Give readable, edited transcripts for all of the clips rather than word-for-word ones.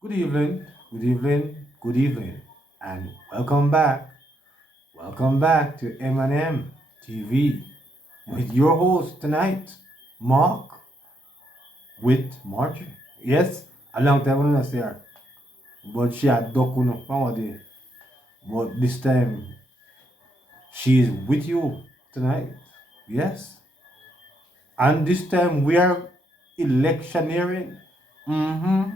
Good evening, good evening, good evening, and welcome back. Welcome back to M&M TV with your host tonight, Mark, with Marjorie. Yes, a long time when I see her, but she had dokuno nowadays. But this time, she is with you tonight. Yes, and this time we are electioneering. Mm-hmm.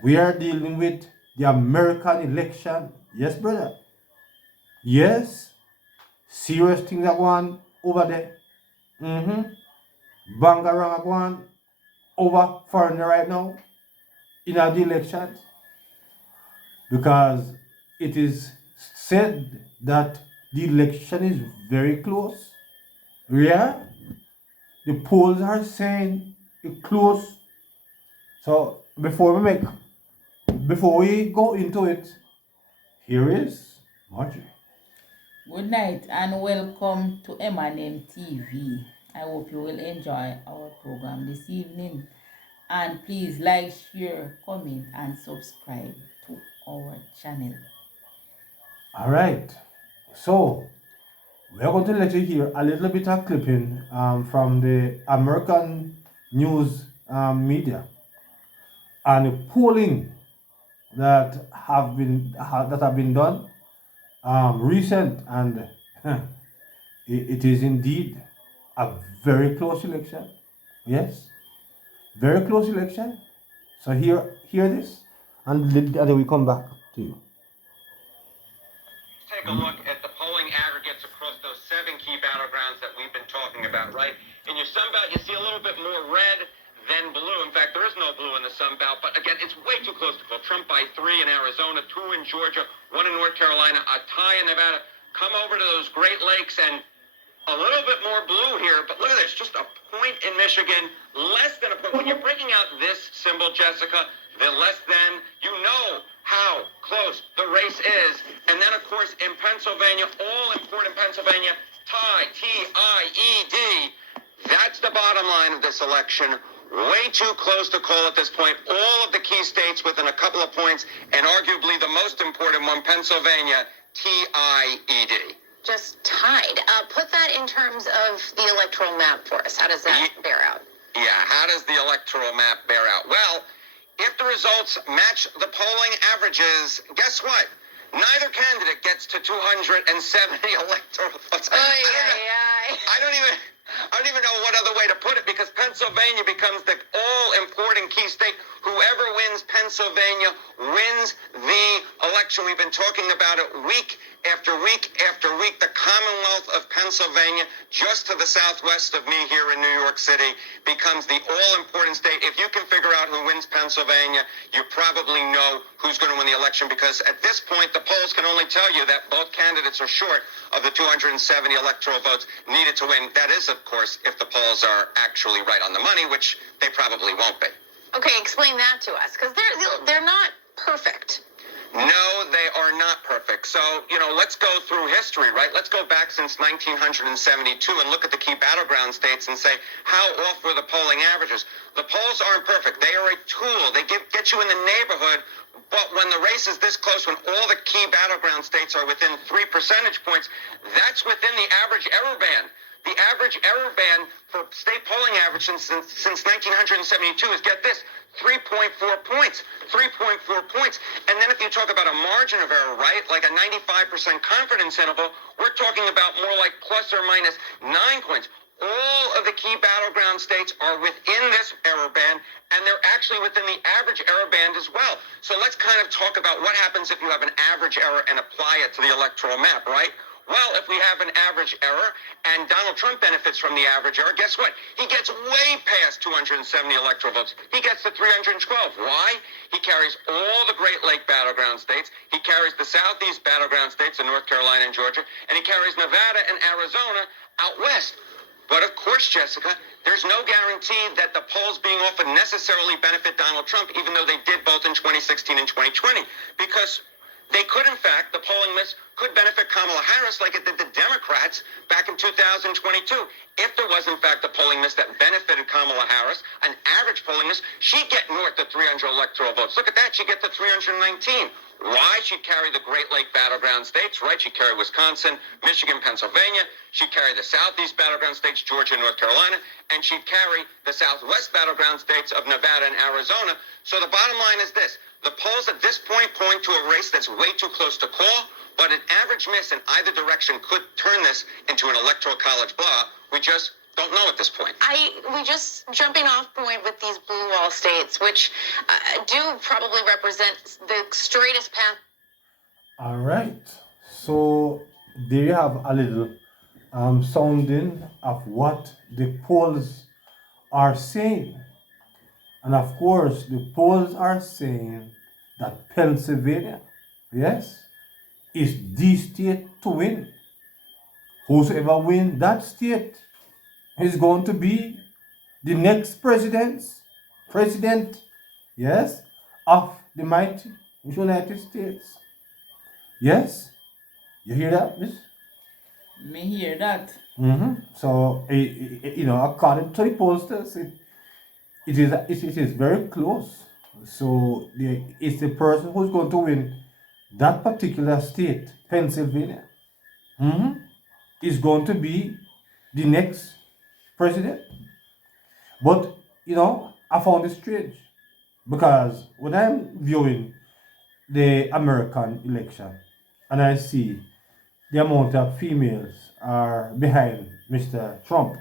We are dealing with the American election. Yes, brother. Yes, serious things are going over there. Mm-hmm. Bangarang are going over foreigner right now in the elections because it is said that the election is very close. Yeah, the polls are saying it's close. So before we go into it, here is Marjorie. Good night and welcome to M&M TV. I hope you will enjoy our program this evening. And please like, share, comment, and subscribe to our channel. All right. So we are going to let you hear a little bit of clipping from the American news media and polling that have been done recent, and it is indeed a very close election. Yes, very close election. So hear this, and then we come back to you. Take a look at the polling aggregates across those seven key battlegrounds that we've been talking about, right? In your Sun Belt, you see a little bit more red than blue. In fact, there is no blue in the Sun Belt, but again, it's way too close to call. Trump by 3 in Arizona, 2 in Georgia, 1 in North Carolina, a tie in Nevada. Come over to those Great Lakes and a little bit more blue here, but look at this, just a point in Michigan, less than a point. When you're breaking out this symbol, Jessica, the less than, you know how close the race is. And then, of course, in Pennsylvania, all important Pennsylvania, tie, T-I-E-D. That's the bottom line of this election. Way too close to call at this point. All of the key states within a couple of points, and arguably the most important one, Pennsylvania, T-I-E-D. Just tied. Put that in terms of the electoral map for us. How does that bear out? Yeah, how does the electoral map bear out? Well, if the results match the polling averages, guess what? Neither candidate gets to 270 electoral votes. I don't even know what other way to put it, because Pennsylvania becomes the all-important key state. Whoever wins Pennsylvania wins the election. We've been talking about it week after week after week. The Commonwealth of Pennsylvania, just to the southwest of me here in New York City, becomes the all-important state. If you can figure out who wins Pennsylvania, you probably know who's going to win the election, because at this point, the polls can only tell you that both candidates are short of the 270 electoral votes needed to win. That is, of course, if the polls are actually right on the money, which they probably won't be. Okay, explain that to us, because they're not perfect. No, they are not perfect. So, let's go through history, right? Let's go back since 1972 and look at the key battleground states and say, how off were the polling averages? The polls aren't perfect. They are a tool. They get you in the neighborhood. But when the race is this close, when all the key battleground states are within 3 percentage points, that's within the average error band. The average error band for state polling average since 1972 is, get this, 3.4 points. 3.4 points. And then if you talk about a margin of error, right, like a 95% confidence interval, we're talking about more like plus or minus 9 points. All of the key battleground states are within this error band, and they're actually within the average error band as well. So let's kind of talk about what happens if you have an average error and apply it to the electoral map, right? Well, if we have an average error and Donald Trump benefits from the average error, guess what? He gets way past 270 electoral votes. He gets to 312. Why? He carries all the Great Lake battleground states. He carries the Southeast battleground states in North Carolina and Georgia. And he carries Nevada and Arizona out west. But of course, Jessica, there's no guarantee that the polls being off would necessarily benefit Donald Trump, even though they did both in 2016 and 2020. Because they could, in fact, the polling miss could benefit Kamala Harris like it did the Democrats back in 2022. If there was, in fact, a polling miss that benefited Kamala Harris, an average polling miss, she'd get north of 300 electoral votes. Look at that. She'd get to 319. Why? She'd carry the Great Lake battleground states, right? She'd carry Wisconsin, Michigan, Pennsylvania. She'd carry the Southeast battleground states, Georgia, North Carolina. And she'd carry the Southwest battleground states of Nevada and Arizona. So the bottom line is this. The polls at this point point to a race that's way too close to call, but an average miss in either direction could turn this into an electoral college blowout. We just don't know at this point. We just jumping off point with these blue wall states, which do probably represent the straightest path. All right. So there you have a little sounding of what the polls are saying. And of course, the polls are saying that Pennsylvania, yes, is the state to win. Whosoever wins that state is going to be the next president, yes, of the mighty United States. Yes, you hear that, miss? Me hear that. So, according to the pollsters, it is very close. So, it's the person who's going to win that particular state, Pennsylvania, is going to be the next president. But, I found it strange because when I'm viewing the American election and I see the amount of females are behind Mr. Trump,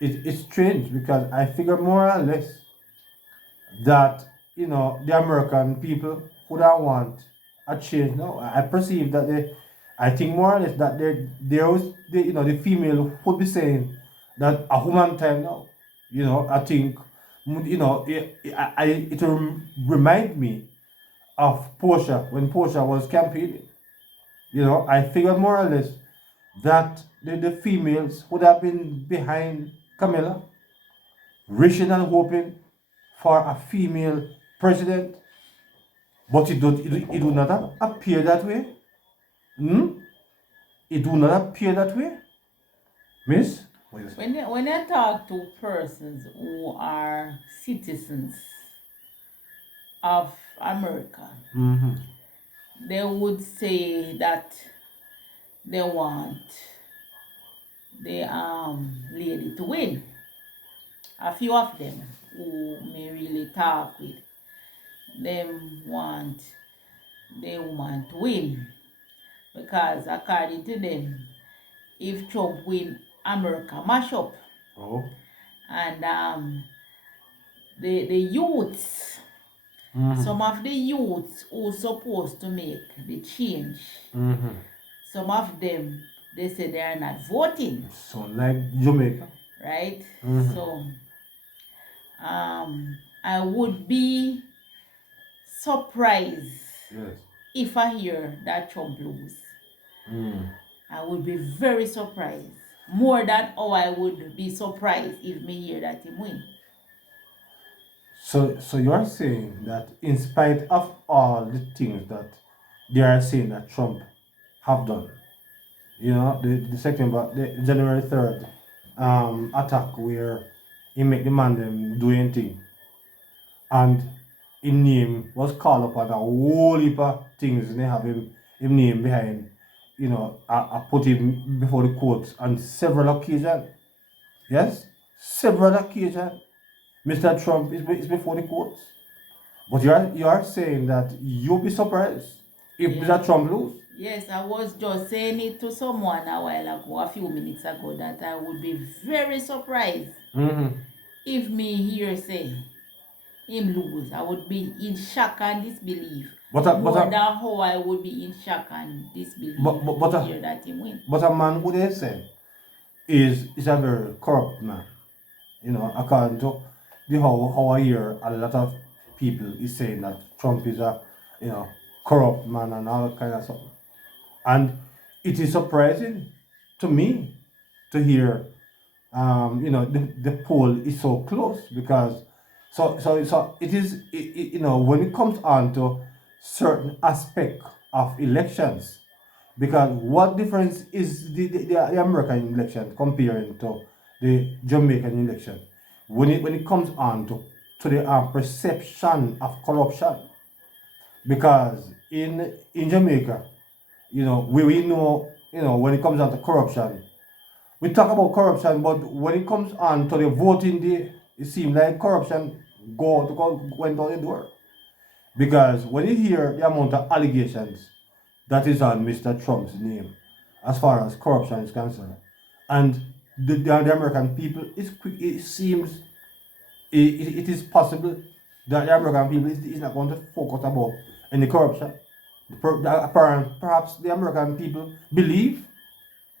it's strange because I figure more or less that, the American people would not want a change now. I perceive that I think more or less that the female would be saying that a woman time now. I think, it will remind me of Portia when Portia was campaigning. I figured more or less that the females would have been behind Kamela, wishing and hoping for a female president, but it do not appear that way. It do not appear that way, miss. When I talk to persons who are citizens of America, they would say that they want the lady to win. A few of them who may really talk with them want the woman to win, because according to them, if Trump win, America mash up. Oh. And the youths, some of the youths who supposed to make the change, some of them, they say they are not voting. So like Jamaica. Right? So I would be surprised if I hear that Trump lose. I would be very surprised. More than how I would be surprised if me hear that him win. So you're saying that in spite of all the things that they are saying that Trump have done, the January 3rd attack where he make the man them do anything, and his name was called upon a whole heap of things, and they have him name behind. I put him before the courts on several occasions. Yes, several occasions. Mr. Trump is before the courts. But you are saying that you'll be surprised if Mr. Trump lose. Yes, I was just saying it to someone a while ago, a few minutes ago, that I would be very surprised if me hear say him lose. I would be in shock and disbelief. More than how I would be in shock and disbelief to hear that him win. But a man who they say is a very corrupt man. According to how I hear a lot of people is saying that Trump is a corrupt man and all that kind of stuff. And it is surprising to me to hear the poll is so close, because so it is when it comes on to certain aspect of elections, Because what difference is the American election comparing to the Jamaican election when it comes on to the perception of corruption? Because in Jamaica, we know, when it comes on to corruption, we talk about corruption, but when it comes on to the voting day, it seems like corruption went out the door. Because when you hear the amount of allegations that is on Mr. Trump's name, as far as corruption is concerned, and the American people, it seems it is possible that the American people is not going to focus about any corruption. Perhaps the American people believe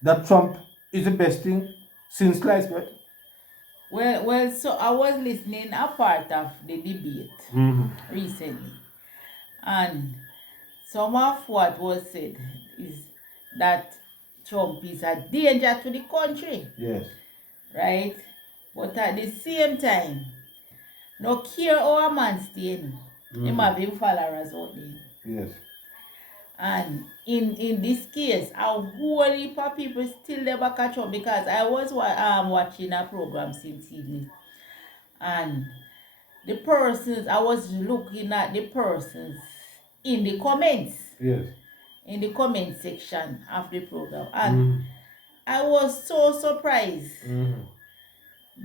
that Trump is the best thing since sliced bread. Well, so I was listening a part of the debate recently, and some of what was said is that Trump is a danger to the country, Yes. right? But at the same time, no care how a man staying, him have him followers out there. Yes. And in this case, a whole heap of people still never catch up, because I was watching a program since evening, and I was looking at the persons in the comments, Yes. in the comment section of the program, and I was so surprised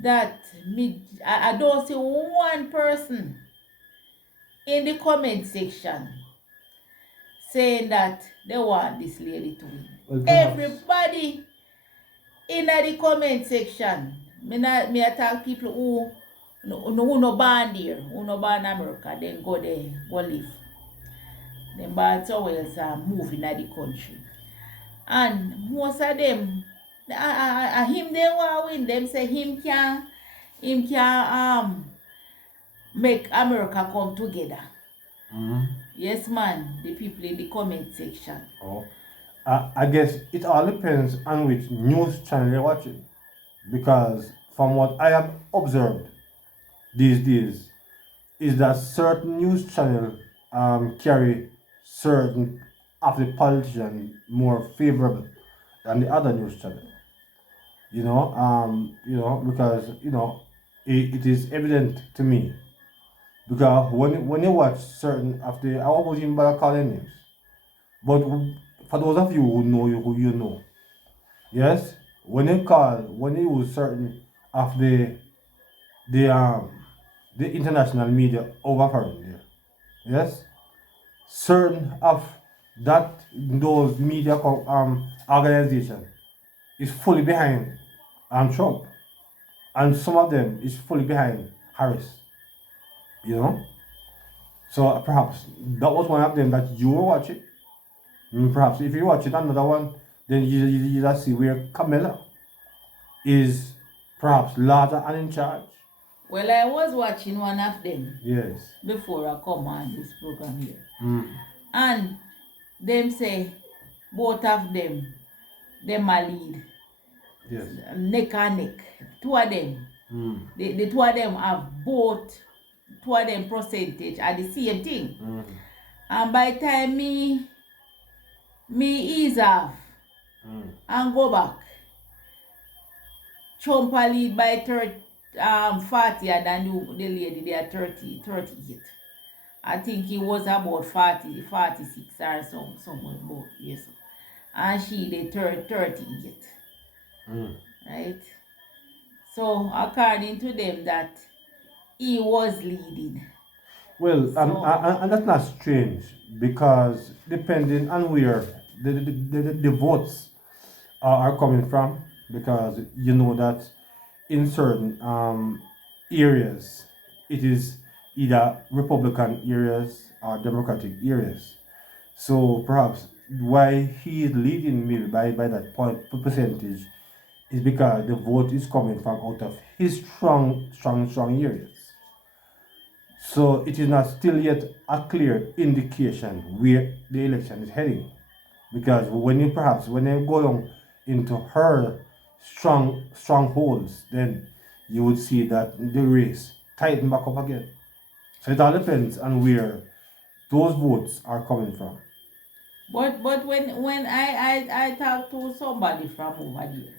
that I don't see one person in the comment section saying that they want this lady to win. Well, perhaps. Everybody in the comment section, me attack people who no born there, who no born America, then go there, go live. Then born somewhere else and move in the country. And most of them, him they want win. Them say him can make America come together. Yes, man, the people in the comment section. Oh. I guess it all depends on which news channel you're watching. Because from what I have observed these days, is that certain news channels carry certain of the politicians more favorable than the other news channel. Because it is evident to me. Because when you watch certain of the, I won't even bother calling names, but for those of you who you know, yes, when you use certain of the international media over foreign there, yes, certain of those media organization is fully behind Trump, and some of them is fully behind Harris. So perhaps that was one of them that you were watching. Perhaps if you watch it another one, then you just see where Kamela is perhaps larger and in charge. Well, I was watching one of them. Yes. Before I come on this program here. And them say both of them are lead. Yes. Neck and neck. Two of them. The two of them have both, two of them percentage are the same thing. And by the time me ease off and go back, Trump a lead by 40, and then the lady they are 38. I think he was about 46 or somewhere about, yes. And she the 38. Right? So according to them that he was leading. Well, and that's not strange, because depending on where the votes are coming from, because you know that in certain areas it is either Republican areas or Democratic areas. So perhaps why he is leading me by that percentage is because the vote is coming from out of his strong areas. So it is not still yet a clear indication where the election is heading. Because when you go down into her strongholds, then you would see that the race tighten back up again. So it all depends on where those votes are coming from. But when I talked to somebody from over there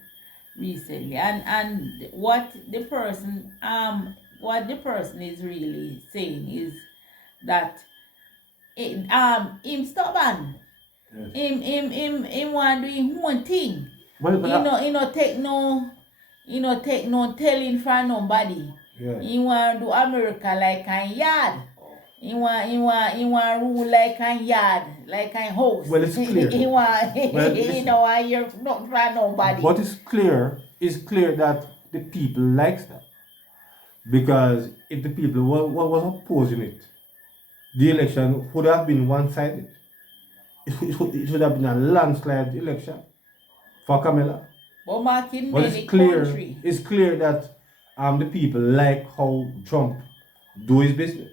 recently, and what the person is really saying is that him stubborn. Yes. Him want do him own thing. Well, but He no take no telling from nobody. yeah. He want do America like a yard. He want rule like a yard, like a house. Well, it's clear. He want Well, he listen. don't want hear nothing from nobody. But it's clear that the people likes that. Because if the people was opposing it, the election would have been one-sided. It would have been a landslide election for Kamela. But Mark, in But many countries, it's clear that the people like how Trump do his business.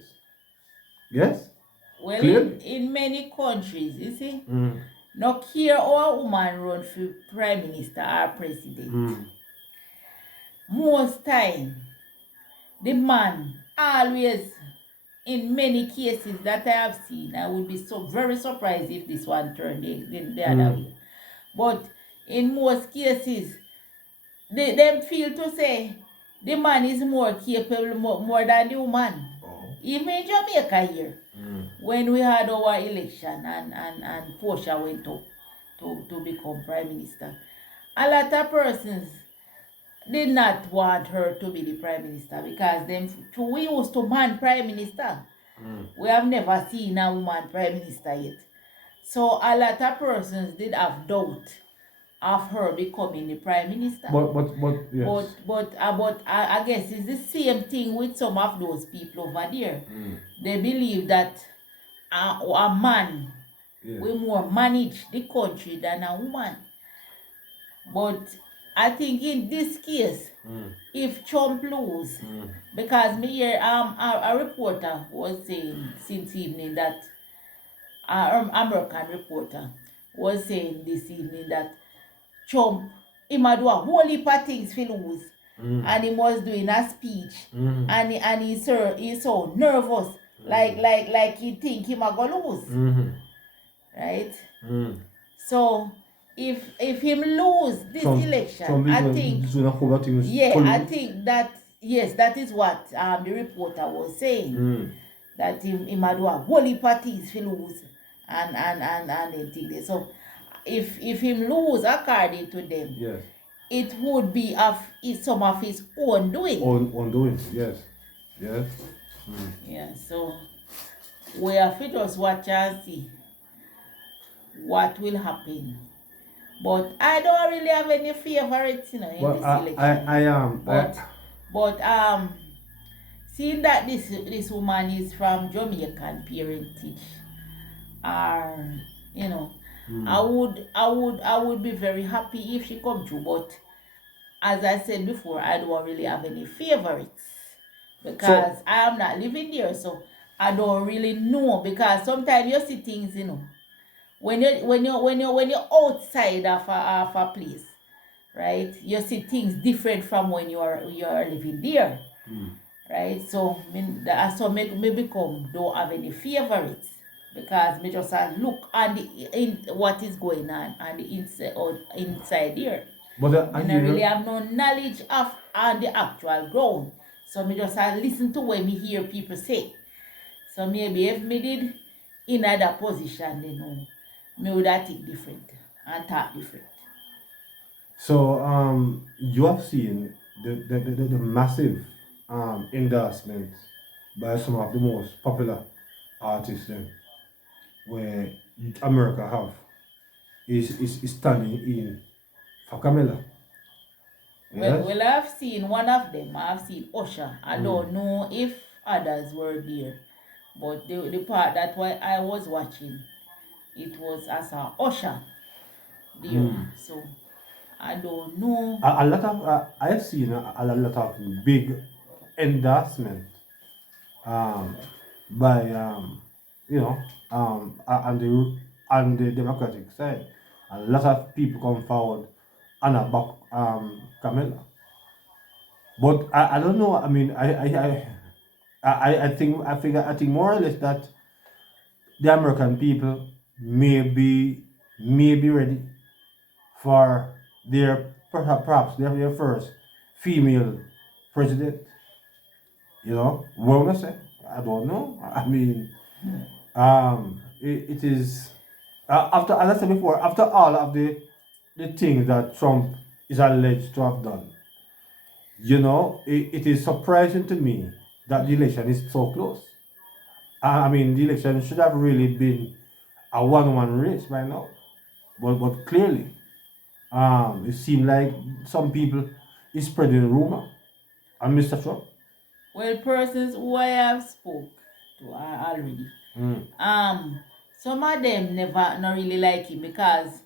Yes? well, Clearly. in many countries, you see, Mm. no care how a woman run for prime minister or president. Mm. Most time, the man always, in many cases that I have seen, I would be so very surprised if this one turned the other way. But in most cases, them feel to say the man is more capable more than the woman. Oh. Even in Jamaica here, when we had our election and Portia went up to become prime minister, a lot of persons did not want her to be the prime minister because them we used to man prime minister. We have never seen a woman prime minister yet. So a lot of persons did have doubt of her becoming the prime minister. But yes. But I guess it's the same thing with some of those people over there. They believe that a man Yeah. will more manage the country than a woman. But I think in this case, if Trump lose, because me hear a reporter was saying since evening that American reporter was saying this evening that Trump he might do a whole heap of things for lose. And he was doing a speech and he's so nervous like he think he might go lose. Right? So if him lose this election, I think I think that yes, that is what the reporter was saying. That he might do a whole heap of things for lose and they think that. So if him lose according to them, Yes. it would be of some of his own doing. On doing, yes. Yes. Yeah, so we have to just watch and see what will happen. But I don't really have any favorites, in this election. I am. But seeing that this woman is from Jamaican parentage, I would be very happy if she come through. But as I said before, I don't really have any favorites because I am not living there, so I don't really know. Because sometimes you see things, when you're outside of a place, right? You see things different from when you're living there, right? So me become don't have any favorites because me just look on what is going on the inside here. But I really have no knowledge of on the actual ground, so me just listen to what me hear people say. So maybe if me did in other position, me would have think different and talk different. So you have seen the massive endorsements by some of the most popular artists then, where America have is standing in for Kamela. Yes? Well, I've seen one of them. I've seen Usher. I don't know if others were there, but the part that I was watching, it was as a Usher there. So I don't know. A lot of I've seen a lot of big endorsement by on the Democratic side. A lot of people come forward and back Kamela. But I don't know. I mean I think more or less that the American people may be ready for perhaps their first female president. What I say? I don't know. I mean, it is after, as I said before, after all of the things that Trump is alleged to have done, it is surprising to me that the election is so close. I mean, the election should have really been a one-on-one race by now, but clearly, it seemed like some people is spreading rumor on Mr. Trump. Well, persons who I have spoke to already, some of them never not really like him because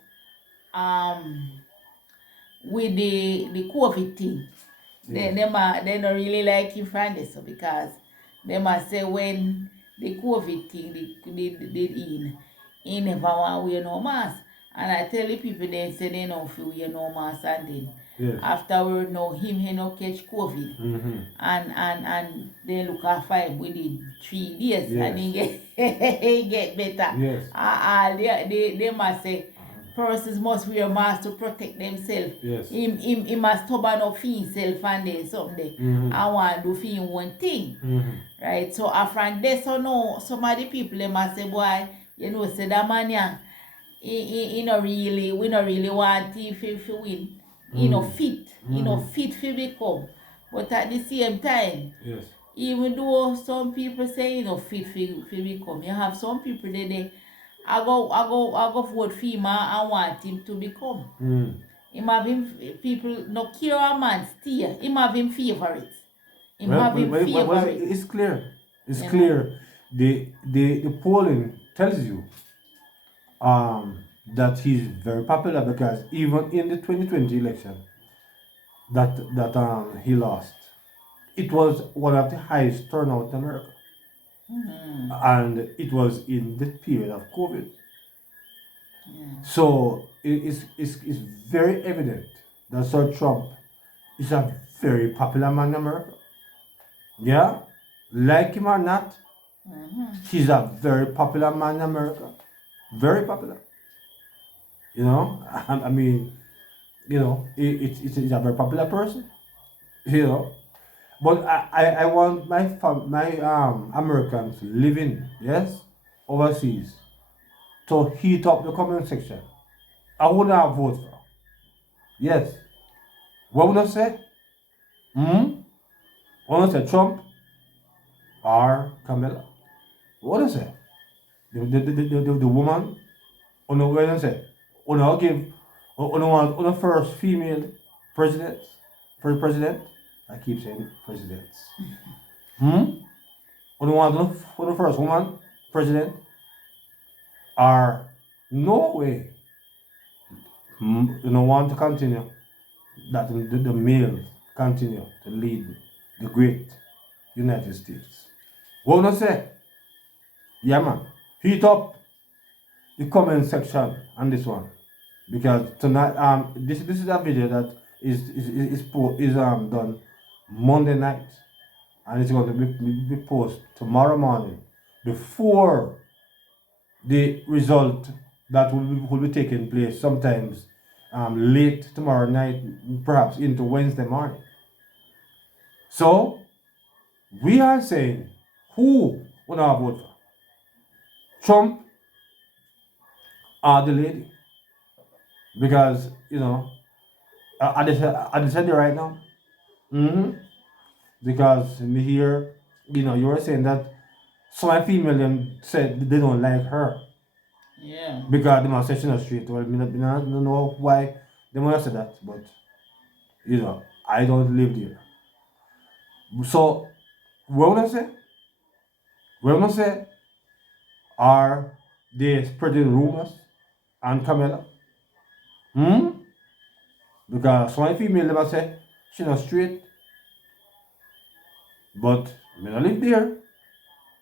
um with the COVID thing, they don't really like him from this, so because they must say when the COVID thing did in, he never want wear no mask. And I tell the people they say they don't feel wear no mask, and then Yes. afterward now he no catch COVID. And they look after him within 3 days, Yes. and he get he get better. Yes. They must say persons must wear mask to protect themselves. Yes. He must stubborn up for himself and then something. I want to do for him one thing. Right? So from there, so no, some of the people they must say, boy, say that man yeah, he not really, we not really want him to win. He not fit. He not fit to become. But at the same time, Yes. even though some people say he not fit to become, you have some people I go vote for him and I want him to become. Him have him people no care a man steer. Him have him favorites. Him have him favorites. It's clear. It's You clear. The polling tells you that he's very popular because even in the 2020 election that he lost, it was one of the highest turnout in America. And it was in the period of COVID. So it's very evident that Sir Trump is a very popular man in America. Yeah? Like him or not, he's a very popular man in America. Very popular. I mean, it's a very popular person. But I want my Americans living, yes, overseas, to heat up the comment section. I would not vote for. Yes. What would I say? What would I say? Trump or Kamela? What would I say? The woman, on the way I say, on give, on the first female president, president. I keep saying presidents. On the first woman president, are no way. Want to continue that the male continue to lead the great United States. What would I say? Yeah, man. Heat up the comment section on this one, because tonight this is a video that is done Monday night, and it's going to be posted tomorrow morning before the result that will be taking place sometimes late tomorrow night, perhaps into Wednesday morning. So we are saying, who would I vote for? Trump or the lady? Because I decided right now. Because me here, you were saying that some female them said they don't like her Yeah. because they must say she not straight. Well, I don't know why they must say that, but I don't live there. So what would I say? What would I say? Are they spreading rumors on Kamela? Because some female them say she not straight, but me not live there.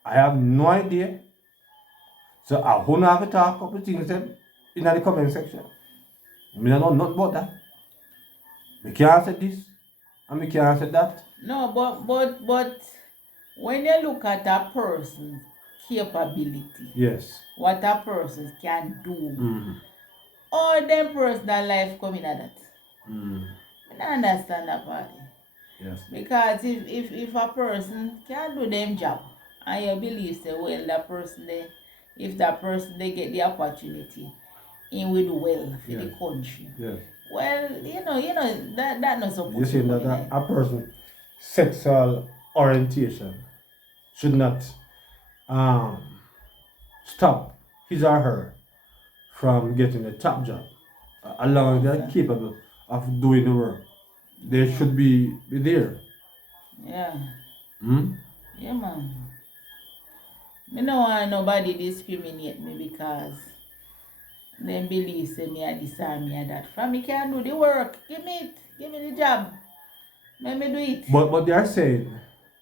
I have no idea. So I want to have to talk a couple of things them in the comment section. I don't know nothing about that. We can't say this and we can't say that. No, but when you look at a person's capability, Yes. what a person can do, Mm-hmm. all them personal life coming at that. Mm. I don't understand that part. Yes. Because if a person can do them job and you believe say well that person they if that person they get the opportunity in will do well for the Yes. country. Yes. Well, that not supposed You're to saying come that in. a person sexual orientation should not um, stop his or her from getting a top job, as long as they're capable of doing the work. They should be there. Yeah. Hmm? Yeah, man. Me no want nobody discriminate me because them believe say me a this or me a that. From me can do the work. Give me it. Give me the job. Let me do it. But they are saying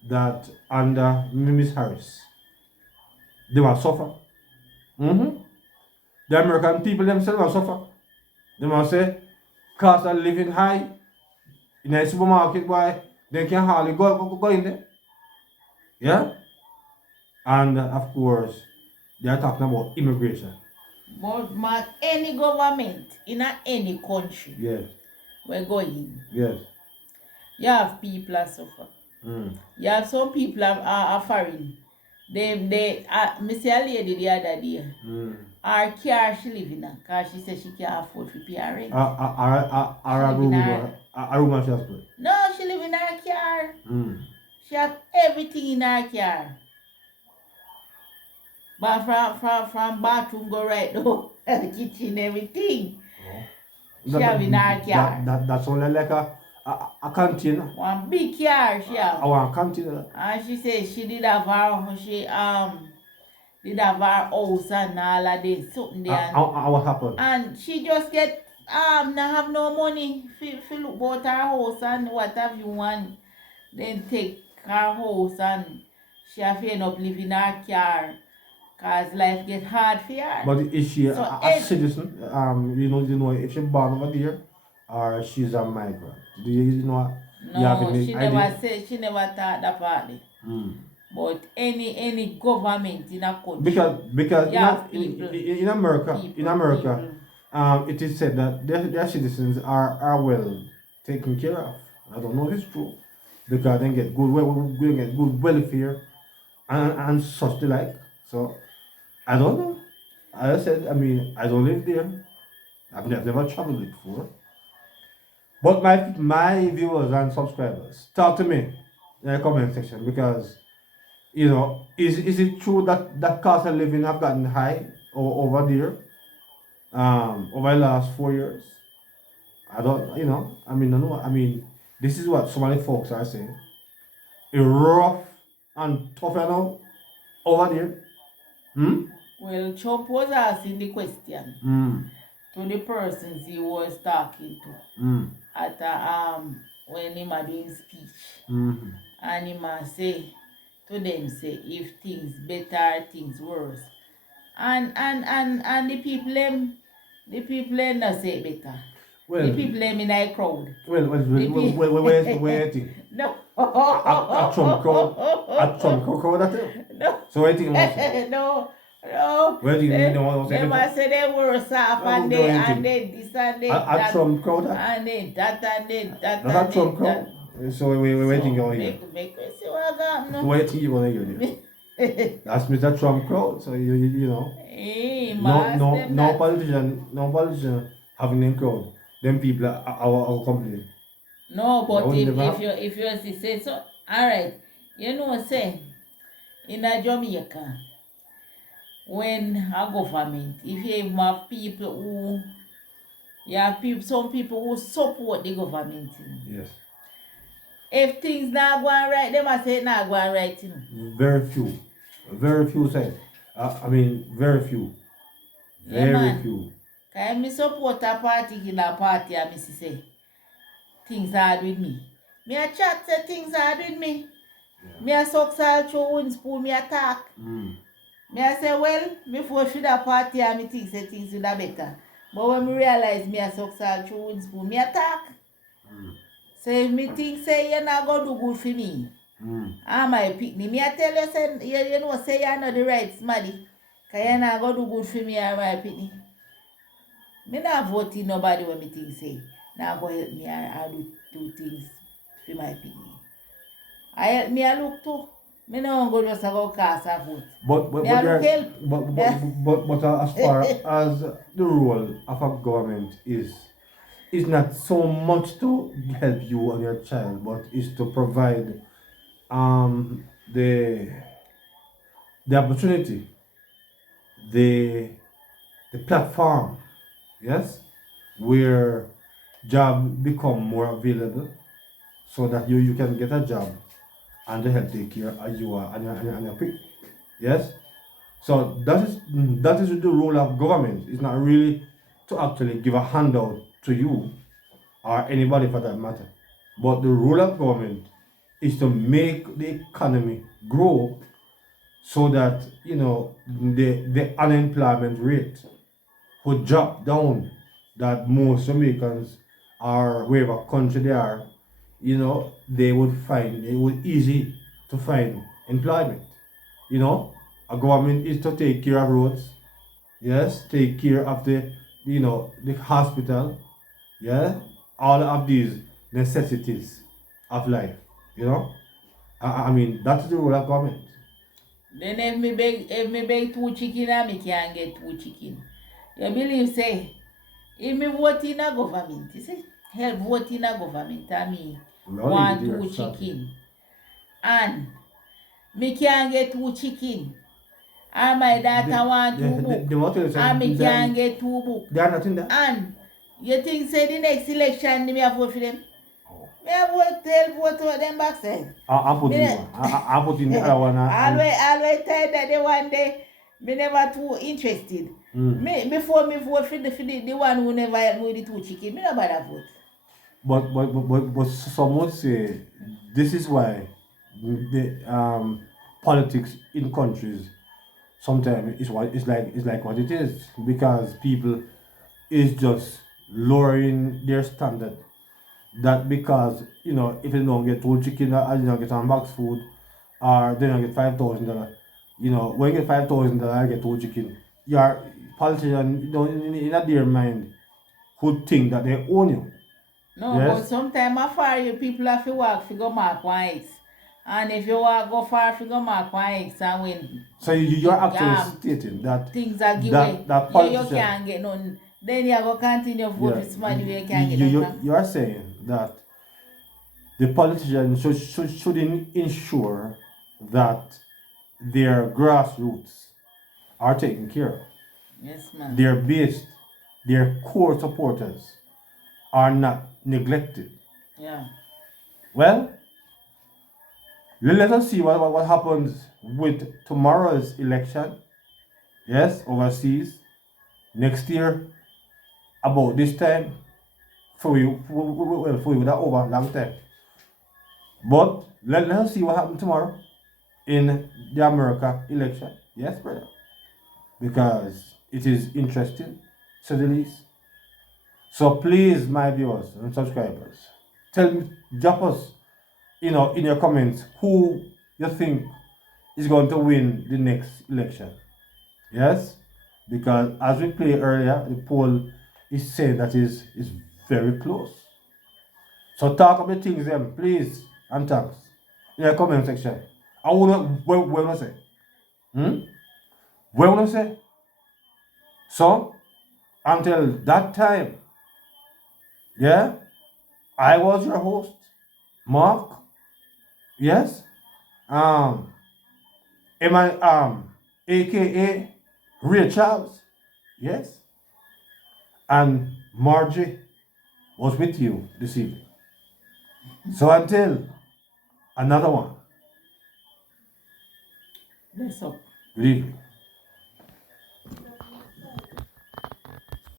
that under Miss Harris, they will suffer. Mm-hmm. The American people themselves will suffer. They must say, cost of living high in a supermarket, boy, they can hardly go in there. Yeah? And of course, they are talking about immigration. But man, any government in any country Yes. we're going, Yes. you have people that suffer. Mm. You have some people are foreign. Me see a lady the other day. Mm. Her car she live in because she said she can't afford to pay her rent. A room she has put. No, she live in her car. Mm. She have everything in her car. But from bathroom go right now, kitchen, everything. She have in her car. That's only like a canteen. One big car she have. One canteen. And she said she did have her did have her house and all of this something there. What happened? And she just get not have no money for look about her house and what have you and then take her house and she have to end up living her car cause life get hard for her. But is she So a citizen? You know if she born over there or she's a migrant. Do you know? You have no, any she idea? never said she never thought that part. Mm. But any government in a country Because people, in America people. it is said that their citizens are well taken care of. I don't know if it's true because they get good welfare and such the like. So I don't know. I said I don't live there. I've never traveled it before. But my viewers and subscribers, talk to me in the comment section because is it true that cost of living have gotten high over there over the last 4 years? I don't, I know. This is what so many folks are saying. It's rough and tough, over there. Hmm? Well, Trump was asking the question Mm. to the persons he was talking to Mm. at when he was doing speech, Mm. and he must say to them say if things better, things worse, and the people them not say better. Well, The people them in a crowd. where's it? No. A Trump crowd, that's it. No. So what do you think? No. No. Where do you They know? must say they worse off No, and no, they anything. and they this and they A that. Trump crowd? And they that and they that That's and a Trump they crowd. that. So we're waiting So, on here. make me see what got no. Where do you want to hear this? That's Mr. Trump crowd. So you know. Hey, No politician having them crowd. Them people are our company. No, but would never have. if you say so, all right. You know, say in a Jamaica, when a government, if you even have people who, you have some people who support the government, Yes. if things not going right, they must say not going right, Very few say. Very few. Yeah, Very man. few. Can me support a party in a party and me say things hard with me. Me a chat say things hard with me. Yeah. Me a suck salt through one spoon, me a talk. Mm. Me I say, well, before should a party and me think say things would have better. But when me realize me a suck salt through one spoon, me a talk. Mm. So if me think say you're not gonna do good for me, My picnic. Me I tell you, say, you know, say you know the right smarty. Cause you not go do good for me and my picnic. Me not vote in nobody when me think say. Now go help me I do things for my picnic. I help me I look too. Me no go just go cast a vote. But Me I look help. as far as the role of a government is not so much to help you and your child, but is to provide um the the opportunity, the the platform, yes, where job become more available so that you can get a job and they help take care of you and your people. Yes? So that is the role of government. It's not really to actually give a handout to you or anybody for that matter. But the role of government is to make the economy grow so that the unemployment rate would drop down, that most Jamaicans or wherever country they are, they would find it would easy to find employment. A government is to take care of roads, yes, take care of the hospital, yeah, all of these necessities of life, you know. I mean that's the role of government. Then if me beg 2 chicken and me can't get 2 chicken. You believe say if me vote in a government, you see, help vote in a government and me We'll want leave it two there, sadly. chicken and me can't get 2 chicken and my daughter want 2 book The motor is and me can't get 2 book they are not in there. and you think say the next election me have vote for them? Oh. Me have vote for them backside. I'm putting Me- one. I'm putting the other one. always tell that the one day me never too interested. Me before me vote for the one who never help me with the 2 chicken, me no bother vote. But some would say this is why the politics in countries sometimes is what it's like what it is, because people is just lowering their standard. That because if they don't get 2 chicken or you don't get some box food or they don't get $5,000, when you get $5,000 I get 2 chicken. Your politician in their mind would think that they own you. No, Yes. but sometimes afar you people have to walk fi go mark 1 X. And if you walk go far fi go mark 1 X and when So you're Um, actually stating that things are given, that you politician. can't get none. Then you go continue vote Yeah, with somebody where you can't get none from. you are saying that the politicians should ensure that their grassroots are taken care of. Yes, man. Their core supporters are not neglected. Yeah. Well, let us see what happens with tomorrow's election. Yes, overseas. Next year, about this time, for you that over long time. But let us see what happens tomorrow in the America election. Yes, brother. Because it is interesting, to the least. So please, my viewers and subscribers, drop us, in your comments who you think is going to win the next election. Yes? Because as we played earlier, the poll is saying that is very close. So talk about things them, please, and thanks. In the comment section. I wanna what say? What wanna say? So until that time, yeah, I was your host, Mark. Yes. Am I aka Ray Charles? Yes. And Margie was with you this evening. So until another one. That's up. Good evening.